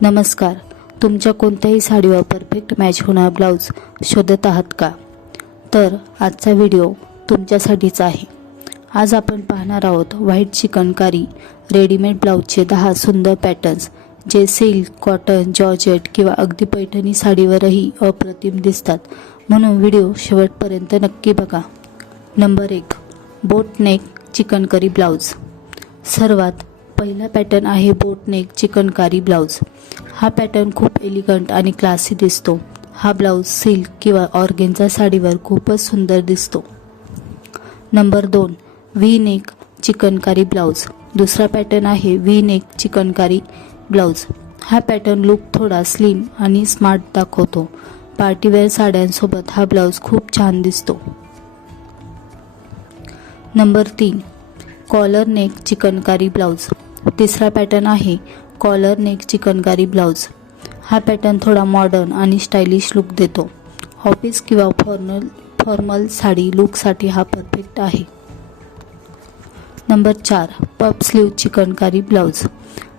नमस्कार. तुमच्या कोणत्याही साडीवर परफेक्ट मॅच होणारा ब्लाऊज शोधत आहात का? तर आजचा व्हिडिओ तुमच्यासाठीच आहे. आज आपण पाहणार आहोत व्हाईट चिकनकारी रेडीमेड ब्लाऊजचे 10 सुंदर पॅटर्न्स जे सिल्क, कॉटन, जॉर्जेट किंवा अगदी पैठणी साडीवरही अप्रतिम दिसतात. म्हणून व्हिडिओ शेवटपर्यंत नक्की बघा. नंबर 1. बोट नेक चिकनकारी ब्लाऊज. सर्वात पहिला पॅटर्न आहे बोट नेक चिकनकारी ब्लाऊज. हा पॅटर्न खूप एलिगंट आणि क्लासी दिसतो. हा ब्लाऊज सिल्क किंवा ऑर्गेन्झा साडीवर खूपच सुंदर दिसतो. Number 2. V neck chikankari blouse. दुसरा पॅटर्न आहे व्ही नेक चिकनकारी ब्लाऊज. हा पॅटर्न लुक थोडा स्लिम आणि स्मार्ट दाखवतो. पार्टीवेअर साड्यांसोबत हा ब्लाऊज खूप छान दिसतो. Number 3. Collar neck chikankari blouse. तिसरा पॅटर्न आहे कॉलर नेक चिकनकारी ब्लाऊज. हा पॅटर्न थोडा मॉडर्न आणि स्टायलिश लुक देतो. ऑफिस किंवा फॉर्मल साडी लुकसाठी हा परफेक्ट आहे. Number 4. Puff sleeve chikankari blouse.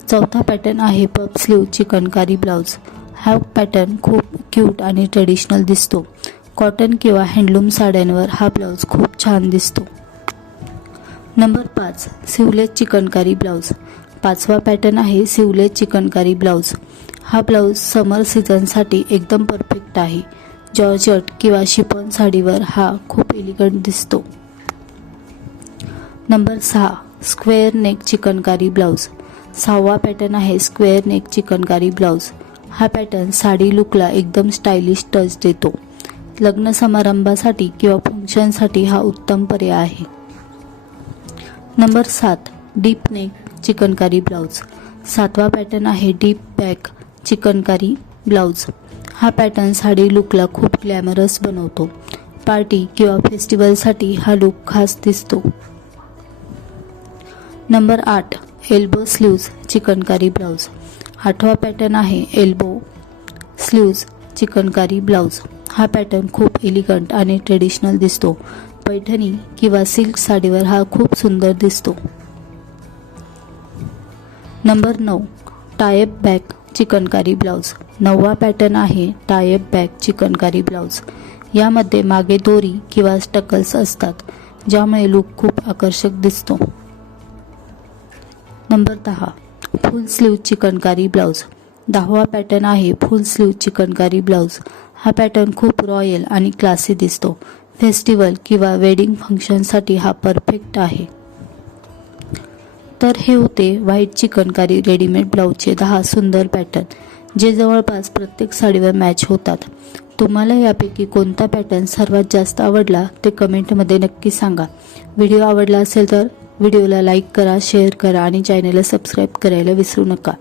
चौथा पॅटर्न आहे पफ स्लीव चिकनकारी ब्लाऊज. हा पॅटर्न खूप क्यूट आणि ट्रेडिशनल दिसतो. कॉटन किंवा हँडलूम साड्यांवर हा ब्लाऊज खूप छान दिसतो. नंबर 5. Sleeveless chikankari blouse. पाचवा पॅटर्न आहे सिवलेस चिकनकारी ब्लाऊज. हा ब्लाऊज समर सीझनसाठी एकदम परफेक्ट आहे. जॉर्जेट किंवा शिफॉन साडीवर हा खूप एलिगंट दिसतो. Number 6. Square neck chikankari blouse. सहावा पॅटर्न आहे स्क्वेअर नेक चिकनकारी ब्लाऊज. हा पॅटर्न साडी लुकला एकदम स्टायलिश टच देतो. लग्न समारंभासाठी किंवा फंक्शनसाठी हा उत्तम पर्याय आहे. Number 7. Deep neck chikankari blouse. सातवा पॅटर्न आहे डीप बॅक चिकनकारी ब्लाऊज. हा पॅटर्न साडी लुकला खूप ग्लॅमरस बनवतो. पार्टी किंवा फेस्टिवलसाठी हा लुक खास दिसतो. Number 8. Elbow sleeves chikankari blouse. आठवा पॅटर्न आहे एल्बो स्लीव्ज चिकनकारी ब्लाऊज. हा पॅटर्न खूप एलिगंट आणि ट्रेडिशनल दिसतो. पैठणी किंवा सिल्क साडीवर हा खूप सुंदर दिसतो. Number 9. Tie up back chikankari blouse. नववा पॅटर्न आहे टायअप बॅक चिकनकारी ब्लाऊज. यामध्ये मागे दोरी किंवा स्टकल्स असतात ज्यामुळे लुक खूप आकर्षक दिसतो. Number 10. Full sleeve chikankari blouse. 10वा पॅटर्न आहे फुल स्लीव चिकनकारी ब्लाऊज. हा पॅटर्न खूप रॉयल आणि क्लासी दिसतो. फेस्टिवल किंवा वेडिंग फंक्शनसाठी हा परफेक्ट आहे. तर हे होते व्हाईट चिकनकारी रेडीमेड ब्लाऊजचे 10 सुंदर पॅटर्न जे जवळपास प्रत्येक साडीवर मॅच होतात. तुम्हाला यापैकी कोणता पॅटर्न सर्वात जास्त आवडला ते कमेंटमध्ये नक्की सांगा. व्हिडिओ आवडला असेल तर व्हिडिओला लाईक करा, शेअर करा आणि चॅनलला सबस्क्राईब करायला विसरू नका.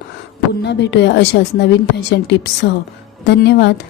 पुन्हा भेटूया अशाच नवीन फॅशन टिप्ससह. धन्यवाद.